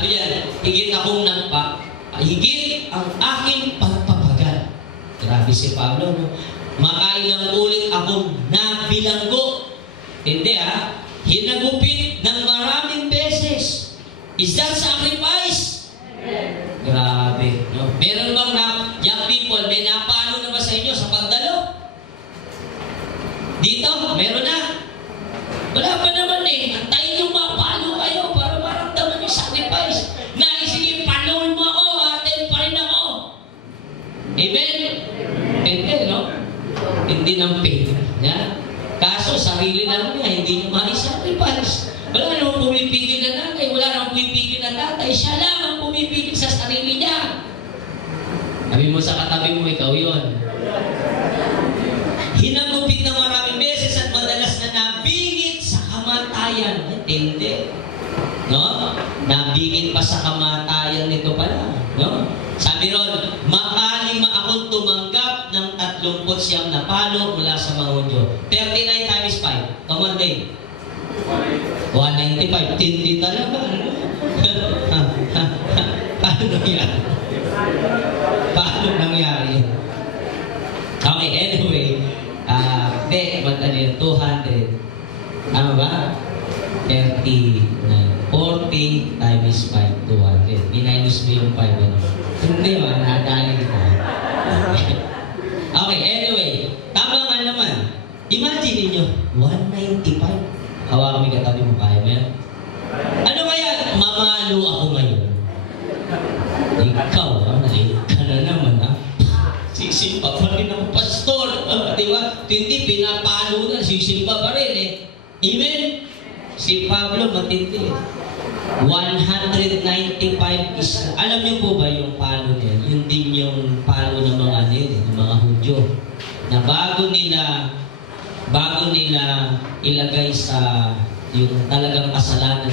Sabi niya, higit ang aking pagpapagal. Grabe si Pablo, no? Makailang ulit akong nabilanggo. Hindi hinagupit ng maraming beses. Is that sacrifice? Grabe, no? Meron bang young people, may napalo na ba sa inyo sa pagdalo? Dito, meron na? Wala pa naman Antayin yung mapalo kayo para maramdaman yung sacrifice. Sige, paluin mo ako, atin pa rin ako. Amen? Hindi, no? Hindi ng pain. Kaso, sarili lang niya, hindi niya ma-sacrifice. Wala namang pumipigil na nanay, wala namang pumipigil na tatay. Siya lang ang pumipigil sa sarili niya. Sabi mo sa katabi mo, ikaw yun. Hinagupit na maraming beses at madalas na nabingit sa kamatayan. Hindi. No? Nabingit pa sa kamatayan nito pala. No? Sabi ron, makalima akong tumanggap ng 39 na palo mula sa mga Hudyo. 39 times 5. Come on, Dave. 195. Tindi talaga. Paano yan? Paano nangyari? Okay, anyway. Madali 200. Ano ba? 39. 40 times 5, 200. Minus mo yung 5. Hindi ba? Nadali kita. Okay, anyway. Tama nga naman. Imagine niyo 195. Hawakan mo katabi mo, kaya mo yan? Ano kaya? Mamalo ako ngayon. Ikaw, mali ka na naman, Sisimpa pa rin ang pastor. Di ba? Hindi, pinapalo na. Sisimpa pa rin Amen? Si Pablo matindi. 195 is... Alam niyo po ba yung palo niya? Yun din yung palo ng mga ng mga Hudyo. Na bago nila ilagay sa yung talagang kasalanan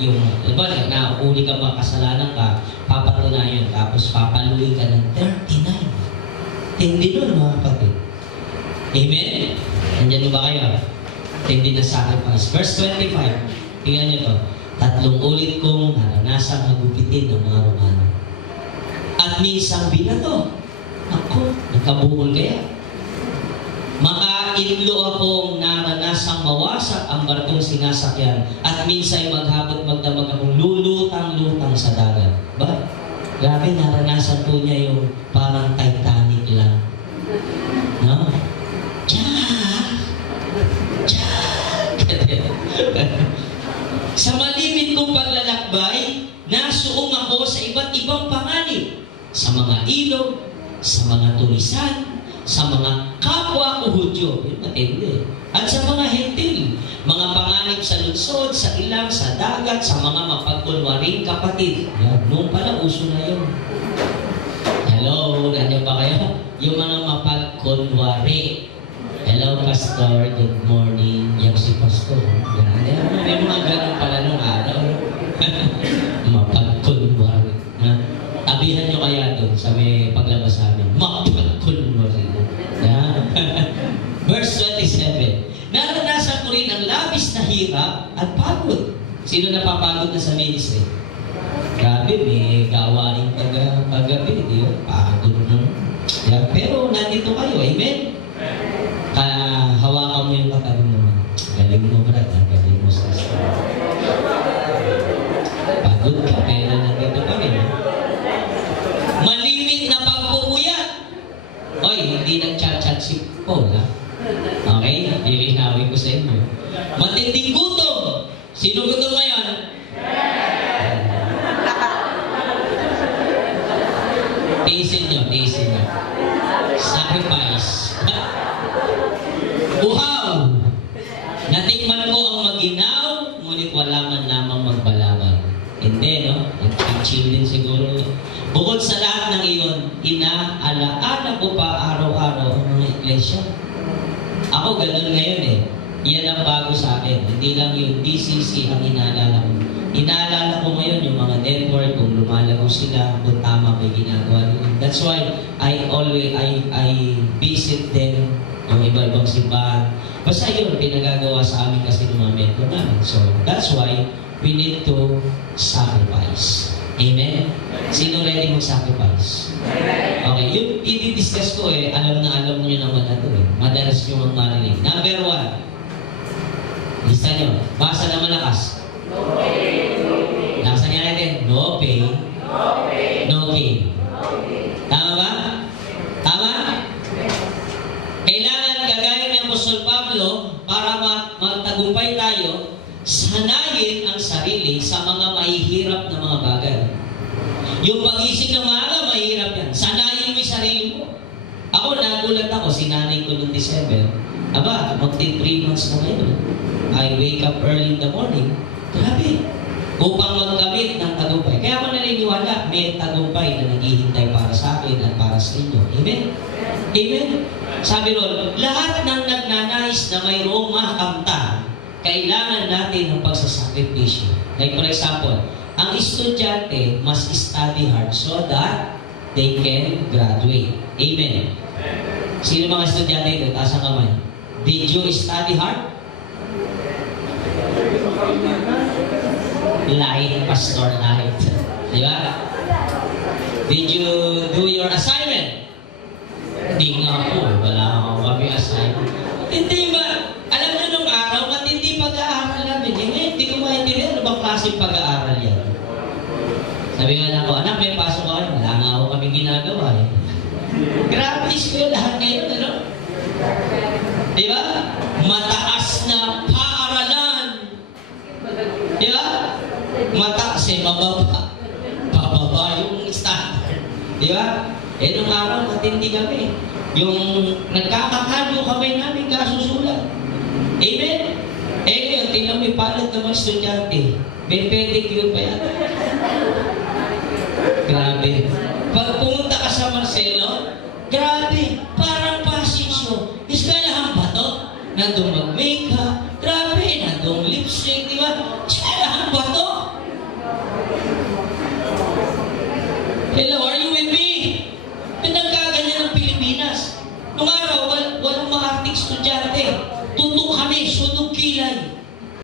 yung diba, nauli ka makasalanan ka, papatunayan tapos papaluin ka ng 39. Hindi nun, mga kapatid. Amen? Nandiyan ba kayo? Hindi na sacrifice. Verse 25. Tingnan niyo to. 3 ulit kong naranasang hagupitin ng mga Romano. At minsang binato. Ako, nagkabukol kaya. Makainlo akong naranasang mawasak ang barkong sinasakyan at minsa'y maghabot magdamag akong lulutang-lutang sa dagat. Ba? Grabe, naranasan po niya yung parang Titanic lang. No? Sa malimit kong paglalakbay, nasuong ako sa iba't ibang panganib. Sa mga ilog, sa mga tulisan, sa mga kapwa ko Hudyo, yun matindi. At sa mga hentil, mga panganib sa lunsod, sa ilang, sa dagat, sa mga mapagkunwaring kapatid. Yan, noong pala uso na yun. Hello, nandiyan ba kayo? Yung mga mapagkunwari. Hello, Pastor. Good morning. Yan si Pastor. Yan. May mga ganun pala nung araw. Mapagkunwari. Tabihan nyo kaya doon sa may paglabas sa amin. Mapagkunwari. Verse 27. Naranasan ko rin ang labis na hirap at pagod. Sino napapagod na sa ministry? Grabe, may gawain paggabi. Pagod na. Yeah. Pero nandito kayo. Amen? Hawakan mo yung katabi mo. Galing mo, brad. Galing mo sa pagod ka, pero nandito kami. Malimit na pagpupuyat. Oy, hindi nag-chat-chat si Paul, Okay? Ilinawin ko sa inyo. Matinding gutom. Sino gutom ngayon? Tiisin nyo. Sacrifice. Uhaw! Natikman ko ang maginaw, ngunit wala man lamang magbalawal. Hindi, no? Nag-chill din siguro. Bukod sa lahat ng iyon, inaalaala ko pa araw-araw ang mga iglesia. Ako ganun ngayon Yan ang bago sa akin. Hindi lang yung DCC ang inaalala ko. Inaalala ko ngayon yung mga network, kung lumalago sila, kung tama may ginagawa nila. That's why I visit them, yung iba-ibang simbahan. Basta yun, pinagagawa sa amin kasi ng mga mentor namin. So, that's why we need to sacrifice. Amen? Sino ready mag-sacrifice? Okay, yung i-discuss ko alam na alam niyo naman na ito Madalas nyo marinig. Number 1. Lista nyo. Basa na malakas. No pain, no gain. Lakasan niya natin. No pain, No pain, no gain. no gain. Tama ba? Tama? Kailangan kagaya ni Apostol Pablo para magtagumpay tayo, sanayin ang sarili sa mga mahihirap na mga bagay. Yung pag-isip ng maaga, mahirap yan. Sanayin mo yung sarili mo. Ako, nagulat ako, sinanay ko noong December. Aba, magti 3 months na ngayon. I wake up early in the morning. Grabe. Upang magkamit ng tagumpay. Kaya ako naniniwala, may tagumpay na naghihintay para sa akin at para sa inyo. Amen? Amen? Sabi ron, lahat ng nagnanais na mayroong makamtan, kailangan natin ng pagsasakripisyo. Like for example, ang estudyante must study hard so that they can graduate. Amen? Sino mga estudyante ito? Taas ang kamay. Did you study hard? Light, Pastor Light. Di ba? Did you do your assignment? Hindi nga po. Wala akong kami assignment. Hindi ba? Alam niyo nung araw, matindi pag-aaral namin. Ngayon, hindi ko maintindihan ano bang klaseng pag-aaral yan. Sabi nga na ako, anak, may pasok ako. Wala nga ako kami ginagawa. Grabe eskwelahan ngayon, ano? Di ba? Mataas na paaralan. Di ba? Mataas mababa. Pababa yung standard. Di ba? Nung araw, matindi kami. Yung nagkakakalo kamay namin kasusulat. Amen? Ngayon, tingnan mo yung palad ng mga estudyante. May pedicure pa yan. Grabe. Pag pumunta ka sa Marcelo, grabe, parang pasisyo. Eskwelahan ba to? Nandong mag-makeup. Grabe, nandong lipstick, di ba? Eskwelahan ba to? Hello, are you with me? Pinagkaganyan ng Pilipinas. Nung araw, walang mga arting estudyante. Tutok kami, sunog kilay.